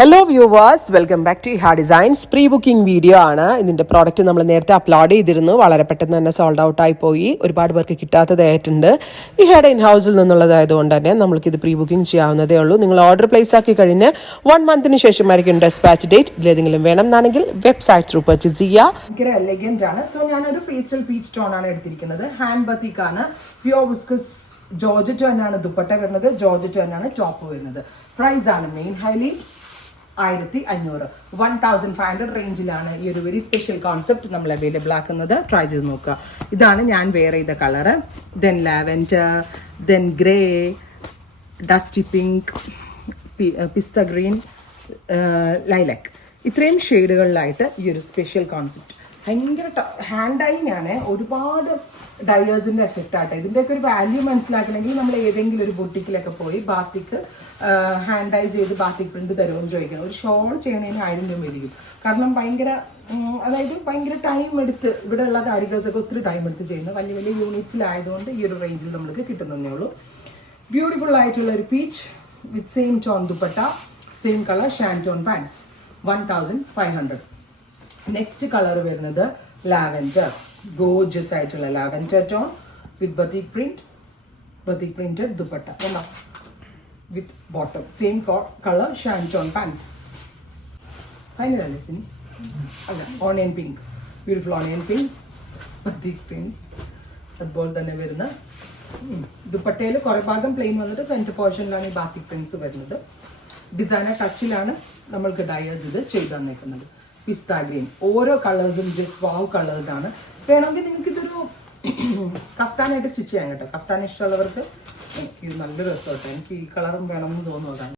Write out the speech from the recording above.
Hello viewers, welcome back to Iha designs. Pre booking video ആണ്. ഇതിന്റെ product നമ്മൾ നേരത്തെ അപ്ലോഡ് ചെയ്തിരുന്നു. വളരെ പെട്ടെന്ന് തന്നെ സോൾഡ് ഔട്ട് ആയി പോയി. ഒരുപാട് പേർക്ക് കിട്ടാത്തതായിട്ടുണ്ട്. ഇഹയുടെ ഇൻ ഹൗസിൽ നിന്നുള്ളതായതുകൊണ്ട് തന്നെ നമ്മൾക്ക് ഇത് പ്രീ ബുക്കിംഗ് ചെയ്യാവുന്നതേ ഉള്ളൂ. നിങ്ങൾ ഓർഡർ പ്ലേസ് ആക്കി കഴിഞ്ഞ് 1 മന്തിന് ശേഷമായിരിക്കും ഡെസ്പാച്ച് ഡേറ്റ്. ഇതിലേതെങ്കിലും വേണം എന്നാണെങ്കിൽ വെബ്സൈറ്റ് ത്രൂ പർച്ചേസ് ചെയ്യാം. ഭയങ്കര എലഗന്റ് ആണ്. സോ ഞാനൊരു പേസ്റ്റൽ പീച്ച് ടോൺ ആണ് എടുത്തിരിക്കുന്നത്. ഹാൻഡ് ബത്തിക് ആണ്. പ്യോർ വിസ്കസ് ജോർജറ്റ് തന്നെയാണ് ദുപ്പട്ട വരുന്നത്. ജോർജറ്റ് തന്നെയാണ് ടോപ്പ് വരുന്നത്. പ്രൈസ് ആണ് മെയിൻ ഹൈലൈറ്റ് 1500 1500 റേഞ്ചിലാണ് ഈ ഒരു വെരി സ്പെഷ്യൽ കോൺസെപ്റ്റ് നമ്മൾ അവൈലബിൾ ആക്കുന്നത്. ട്രൈ ചെയ്ത് നോക്കുക. ഇതാണ് ഞാൻ വെയർ ചെയ്ത colour. Then lavender, then grey, dusty pink, pista green, lilac, ഇത്രയും ഷെയ്ഡുകളിലായിട്ട് ഈ ഒരു സ്പെഷ്യൽ കോൺസെപ്റ്റ്. ഭയങ്കര ഹാൻഡ് ഡൈയിങ് ആണ്. ഒരുപാട് ഡയേഴ്സിന്റെ എഫക്റ്റ് ആട്ടെ. ഇതിൻ്റെയൊക്കെ ഒരു വാല്യൂ മനസ്സിലാക്കണമെങ്കിൽ നമ്മൾ ഏതെങ്കിലും ഒരു ബുട്ടിക്കിലൊക്കെ പോയി ബാത്തിക്ക് ഹാൻഡ് ഡൈ ചെയ്ത് ബാത്തിക് പ്രിന്റ് തരുമെന്ന് ചോദിക്കണം. ഒരു ഷോൾ ചെയ്യണതിന് 1000 രൂപ മേടിക്കും. കാരണം ഭയങ്കര ടൈം എടുത്ത് ഇവിടെയുള്ള കാരിഗേഴ്സൊക്കെ ഒത്തിരി ടൈം എടുത്ത് ചെയ്യുന്നത് വലിയ വലിയ യൂണിറ്റ്സിലായതുകൊണ്ട് ഈ ഒരു റേഞ്ചിൽ നമുക്ക് കിട്ടുന്നതേ ഉള്ളൂ. ബ്യൂട്ടിഫുൾ ആയിട്ടുള്ള ഒരു peach with same tone dupatta, same colour shantoon pants, 1500. Next colour വരുന്നത് ലാവൻഡർ. ഗോർജിയസ് ആയിട്ടുള്ള lavender tone with batik printed dupatta with bottom, same colour shantoon pants. ഫൈനലല്ലേ സിനി? അല്ല, onion pink, beautiful onion pink, batik prints. അതുപോലെ തന്നെ വരുന്ന ദുപ്പട്ടയിൽ കുറേ ഭാഗം പ്ലെയിൻ വന്നിട്ട് സെൻറ്റർ പോർഷനിലാണ് ഈ ബാത്തിക് പ്രിന്റ്സ് വരുന്നത്. ഡിസൈനർ ടച്ചിലാണ് നമ്മൾക്ക് ഡയേഴ്സ് ഇത് ചെയ്ത് തന്നേക്കുന്നത്. പിസ്ത ഗ്രീൻ, ഓരോ കളേഴ്സും ജസ്റ്റ് വാവ് കളേഴ്സ് ആണ്. വേണമെങ്കിൽ നിങ്ങൾക്ക് ഇതൊരു കഫ്താനായിട്ട് സ്റ്റിച്ച് ചെയ്യാൻ കേട്ടോ. കഫ്താൻ ഇഷ്ടമുള്ളവർക്ക് ഇത് നല്ല രസമാട്ടോ. എനിക്ക് ഈ കളറും വേണമെന്ന് തോന്നുന്നതാണ്.